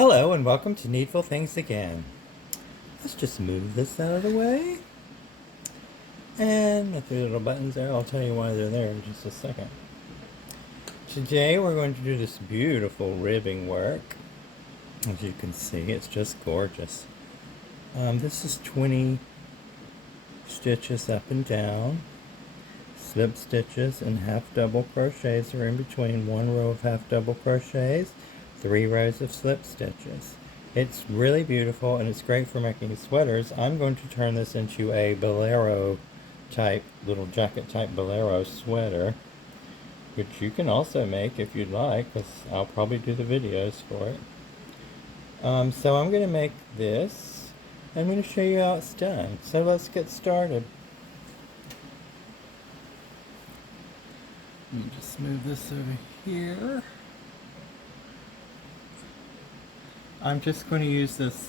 Hello and welcome to Needful Things again. Let's just move this out of the way. And the three little buttons there, I'll tell you why they're there in just a second. Today we're going to do this beautiful ribbing work. As you can see, it's just gorgeous. This is 20 stitches up and down. Slip stitches and half double crochets are in between, one row of half double crochets, 3 rows of slip stitches. It's really beautiful and it's great for making sweaters. I'm going to turn this into a bolero type, little jacket type bolero sweater, which you can also make if you'd like, because I'll probably do the videos for it. So I'm going to make this. I'm going to show you how it's done. So let's get started. Let me just move this over here. I'm just going to use this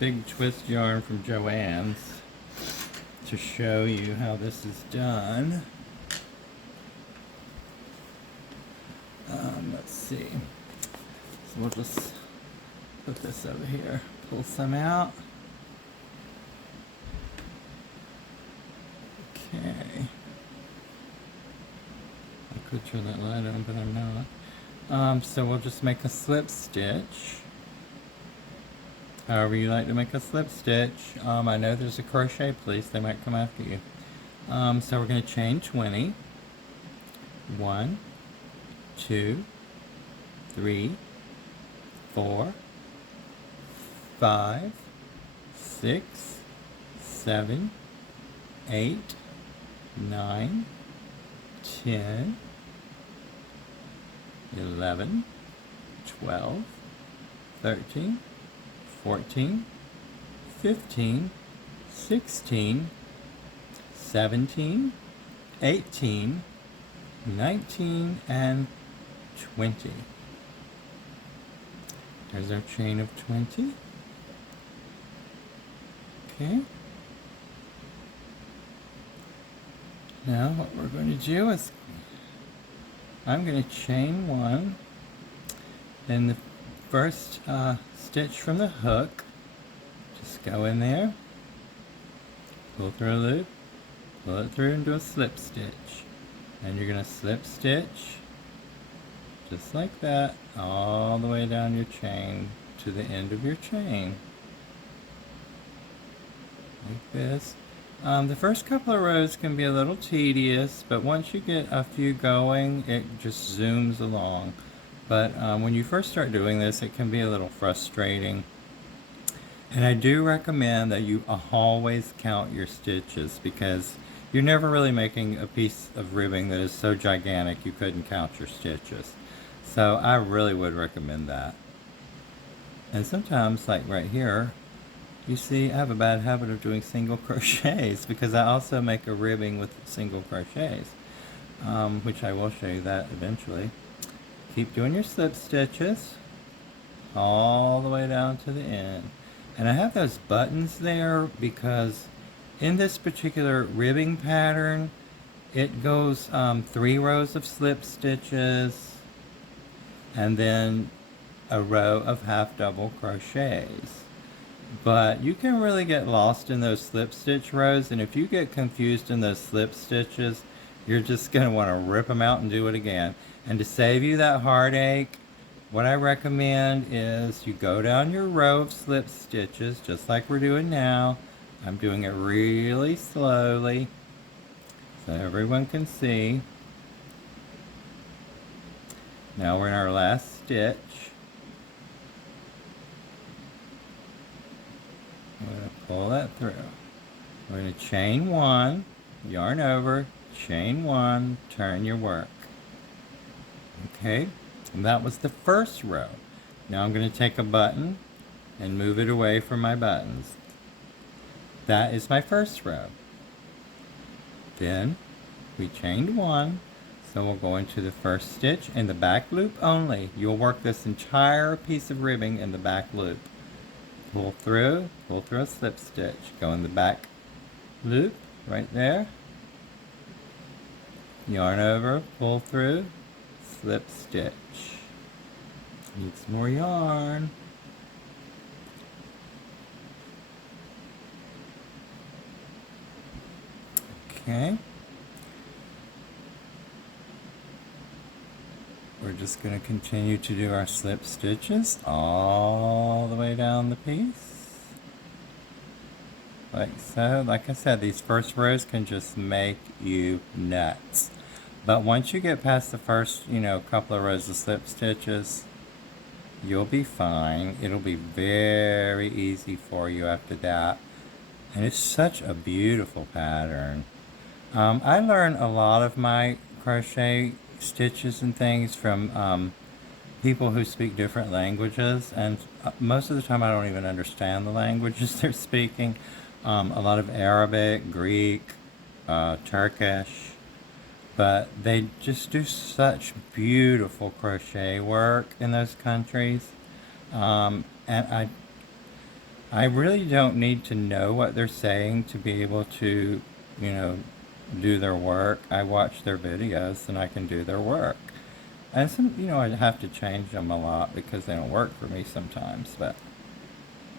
big twist yarn from Joann's to show you how this is done. Let's see. So we'll just put this over here, pull some out. Okay. I could turn that light on, but I'm not. So we'll just make a slip stitch. However you like to make a slip stitch. I know there's a crochet police, they might come after you. So we're going to chain 20. 1, 2, 3, 4, 5, 6, 7, 8, 9, 10, 11, 12, 13, 14, 15, 16, 17, 18, 19, and 20. There's our chain of 20. Okay. Now what we're going to do is I'm going to chain 1, and the first stitch from the hook, just go in there, pull through a loop, pull it through and do a slip stitch, and you're going to slip stitch just like that all the way down your chain to the end of your chain, like this. The first couple of rows can be a little tedious, but once you get a few going, it just zooms along. But when you first start doing this, it can be a little frustrating. And I do recommend that you always count your stitches, because you're never really making a piece of ribbing that is so gigantic you couldn't count your stitches. So I really would recommend that. And sometimes, like right here, you see I have a bad habit of doing single crochets, because I also make a ribbing with single crochets, which I will show you that eventually. Keep doing your slip stitches all the way down to the end. And I have those buttons there because in this particular ribbing pattern, it goes 3 rows of slip stitches and then a row of half double crochets. But you can really get lost in those slip stitch rows, and if you get confused in those slip stitches, you're just going to want to rip them out and do it again. And to save you that heartache, what I recommend is you go down your row of slip stitches, just like we're doing now. I'm doing it really slowly so everyone can see. Now we're in our last stitch. I'm going to pull that through. We're going to chain 1, yarn over, chain 1, turn your work. Okay, and that was the first row. Now I'm going to take a button and move it away from my buttons. That is my first row. Then we chained 1, so we'll go into the first stitch in the back loop only. You'll work this entire piece of ribbing in the back loop. Pull through a slip stitch, go in the back loop right there, yarn over, pull through, slip stitch. Needs more yarn. Okay. We're just going to continue to do our slip stitches all the way down the piece. Like so. Like I said, these first rows can just make you nuts. But once you get past the first, couple of rows of slip stitches, you'll be fine. It'll be very easy for you after that. And it's such a beautiful pattern. I learned a lot of my crochet stitches and things from people who speak different languages, and most of the time I don't even understand the languages they're speaking. A lot of Arabic, Greek, Turkish, but they just do such beautiful crochet work in those countries. And I really don't need to know what they're saying to be able to, you know, do their work. I watch their videos and I can do their work. And I have to change them a lot because they don't work for me sometimes. But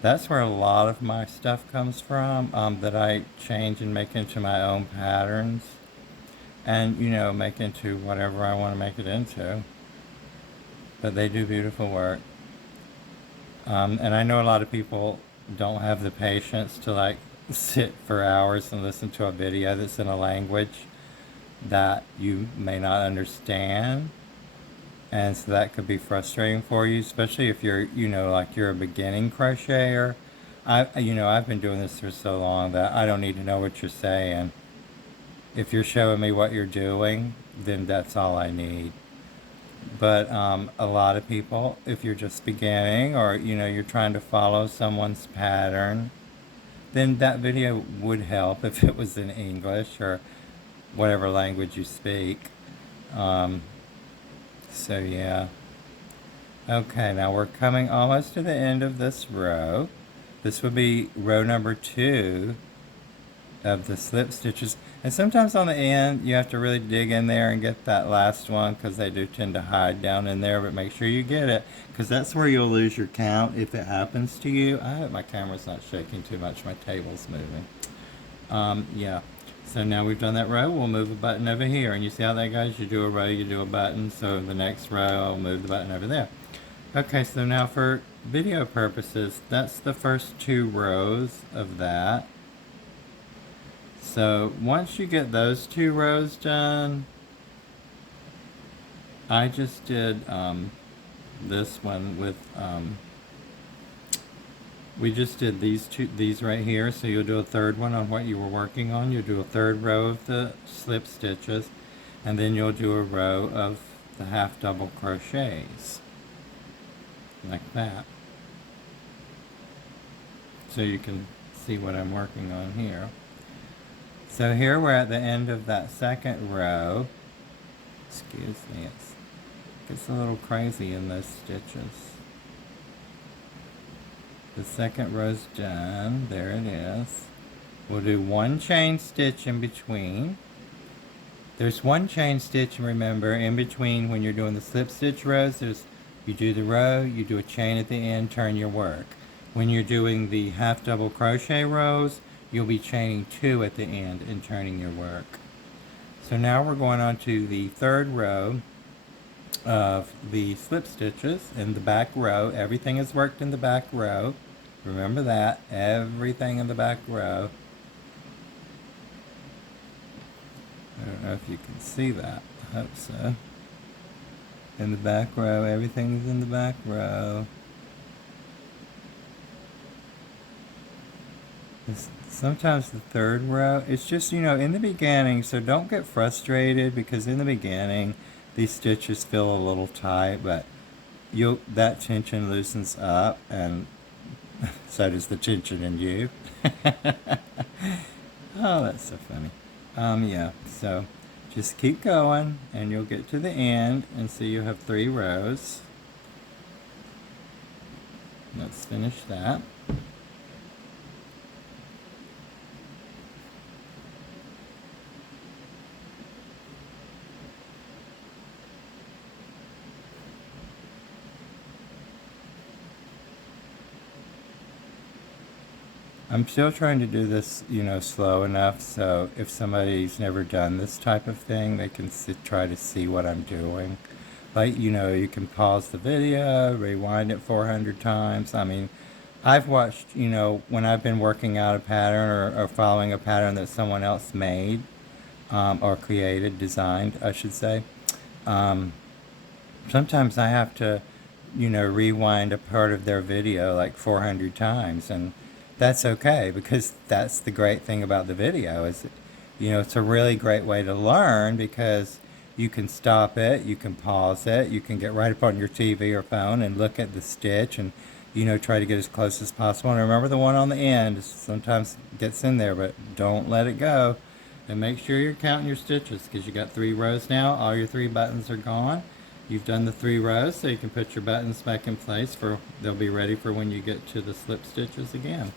that's where a lot of my stuff comes from, that I change and make into my own patterns. And, make into whatever I want to make it into. But they do beautiful work. And I know a lot of people don't have the patience to sit for hours and listen to a video that's in a language that you may not understand. And so that could be frustrating for you, especially if you're, you're a beginning crocheter. I've been doing this for so long that I don't need to know what you're saying. If you're showing me what you're doing, then that's all I need. But a lot of people, if you're just beginning or, you're trying to follow someone's pattern, then that video would help if it was in English or whatever language you speak. So yeah. Okay, now we're coming almost to the end of this row. This would be row number 2 of the slip stitches. And sometimes on the end, you have to really dig in there and get that last one because they do tend to hide down in there, but make sure you get it because that's where you'll lose your count if it happens to you. I hope my camera's not shaking too much. My table's moving. Yeah. So now we've done that row, we'll move a button over here. And you see how that goes? You do a row, you do a button. So the next row, I'll move the button over there. Okay, so now for video purposes, that's the first 2 rows of that. So once you get those 2 rows done, I just did this one with, we just did these right here. So you'll do a third one on what you were working on. You'll do a third row of the slip stitches, and then you'll do a row of the half double crochets, like that. So you can see what I'm working on here. So here we're at the end of that second row. Excuse me, it gets a little crazy in those stitches. The second row's done. There it is. We'll do 1 chain stitch in between. There's 1 chain stitch, and remember, in between when you're doing the slip stitch rows, you do the row, you do a chain at the end, turn your work. When you're doing the half double crochet rows, you'll be chaining 2 at the end and turning your work. So now we're going on to the third row of the slip stitches in the back row. Everything is worked in the back row. Remember that, everything in the back row. I don't know if you can see that. I hope so. In the back row, everything's in the back row. Sometimes the third row, it's just, in the beginning, so don't get frustrated because in the beginning, these stitches feel a little tight, but that tension loosens up, and so does the tension in you. Oh, that's so funny. Yeah, so just keep going, and you'll get to the end, and see you have 3 rows. Let's finish that. I'm still trying to do this, slow enough so if somebody's never done this type of thing, they can try to see what I'm doing. Like, you can pause the video, rewind it 400 times. I mean, I've watched, when I've been working out a pattern or following a pattern that someone else made or created, designed, I should say. Um, Sometimes I have to, rewind a part of their video like 400 times, and that's okay because that's the great thing about the video is, it's a really great way to learn because you can stop it, you can pause it, you can get right up on your TV or phone and look at the stitch and, try to get as close as possible. And remember the one on the end sometimes gets in there, but don't let it go. And make sure you're counting your stitches because you got 3 rows now. All your 3 buttons are gone. You've done the 3 rows, so you can put your buttons back in place they'll be ready for when you get to the slip stitches again.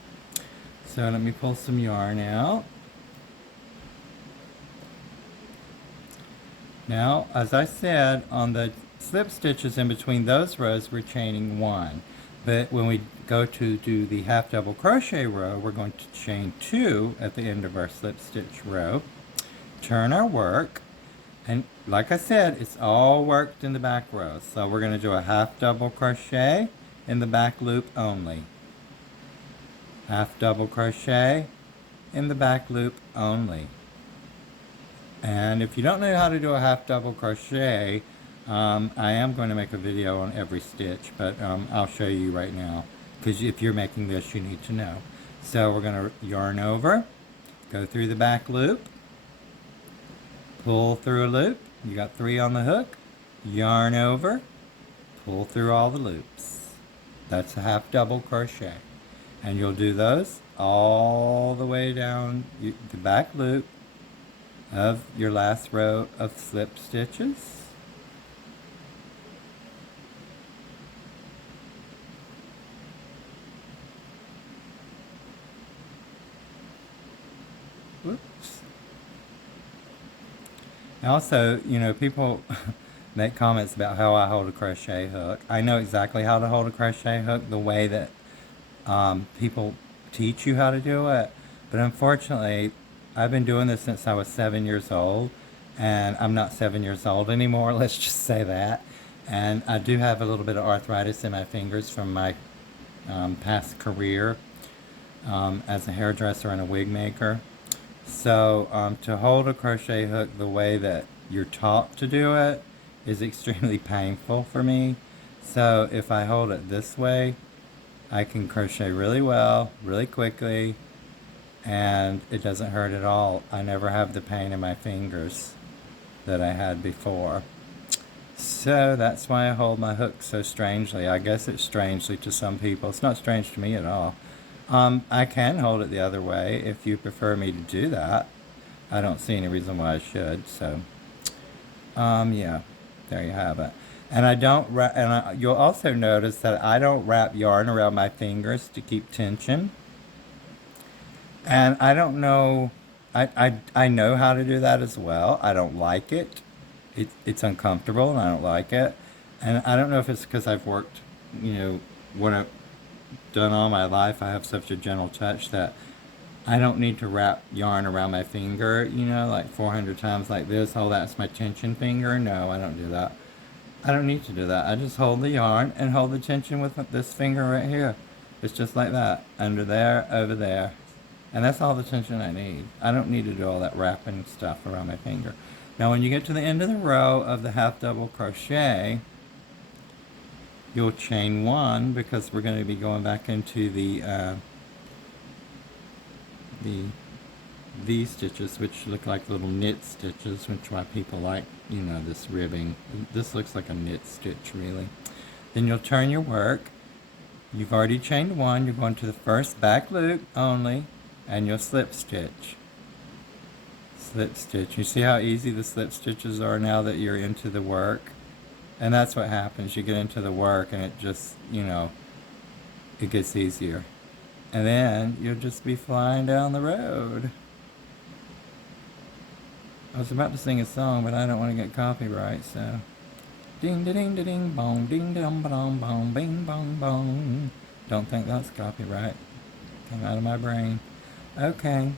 So let me pull some yarn out. Now, as I said, on the slip stitches in between those rows, we're chaining 1. But when we go to do the half double crochet row, we're going to chain 2 at the end of our slip stitch row. Turn our work. And like I said, it's all worked in the back row. So we're going to do a half double crochet in the back loop only. Half double crochet in the back loop only. And if you don't know how to do a half double crochet, I am going to make a video on every stitch, but I'll show you right now because if you're making this, you need to know. So we're going to yarn over, go through the back loop, pull through a loop. You got 3 on the hook, yarn over, pull through all the loops. That's a half double crochet. And you'll do those all the way down the back loop of your last row of slip stitches. Whoops. Also, people make comments about how I hold a crochet hook. I know exactly how to hold a crochet hook the way that people teach you how to do it. But unfortunately, I've been doing this since I was 7 years old, and I'm not 7 years old anymore, let's just say that. And I do have a little bit of arthritis in my fingers from my past career as a hairdresser and a wig maker. So to hold a crochet hook the way that you're taught to do it is extremely painful for me. So if I hold it this way, I can crochet really well, really quickly, and it doesn't hurt at all. I never have the pain in my fingers that I had before. So that's why I hold my hook so strangely. I guess it's strangely to some people. It's not strange to me at all. I can hold it the other way if you prefer me to do that. I don't see any reason why I should. So, yeah, there you have it. And I don't you'll also notice that I don't wrap yarn around my fingers to keep tension. And I don't know, I know how to do that as well. I don't like it. It's uncomfortable and I don't like it. And I don't know if it's because I've worked, what I've done all my life. I have such a gentle touch that I don't need to wrap yarn around my finger, like 400 times like this. Oh, that's my tension finger. No, I don't do that. I don't need to do that. I just hold the yarn and hold the tension with this finger right here. It's just like that. Under there, over there. And that's all the tension I need. I don't need to do all that wrapping stuff around my finger. Now when you get to the end of the row of the half double crochet, you'll chain 1 because we're going to be going back into the V stitches, which look like little knit stitches, which why people like, this ribbing. This looks like a knit stitch, really. Then you'll turn your work. You've already chained 1. You're going to the first back loop only, and you'll slip stitch. Slip stitch. You see how easy the slip stitches are now that you're into the work? And that's what happens. You get into the work and it just, it gets easier. And then you'll just be flying down the road. I was about to sing a song, but I don't want to get copyright, so. Ding da ding da ding bong, ding dong ba dong bong, bing bong bong. Don't think that's copyright. Came out of my brain. Okay.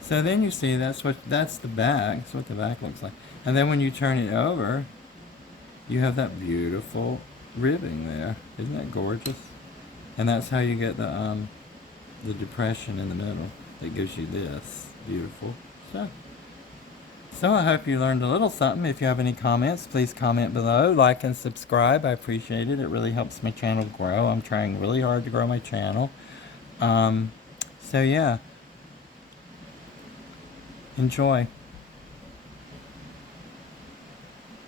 So then you see that's the back. That's what the back looks like. And then when you turn it over, you have that beautiful ribbing there. Isn't that gorgeous? And that's how you get the depression in the middle that gives you this beautiful stuff. So I hope you learned a little something. If you have any comments, please comment below. Like and subscribe. I appreciate it. It really helps my channel grow. I'm trying really hard to grow my channel. So yeah, enjoy.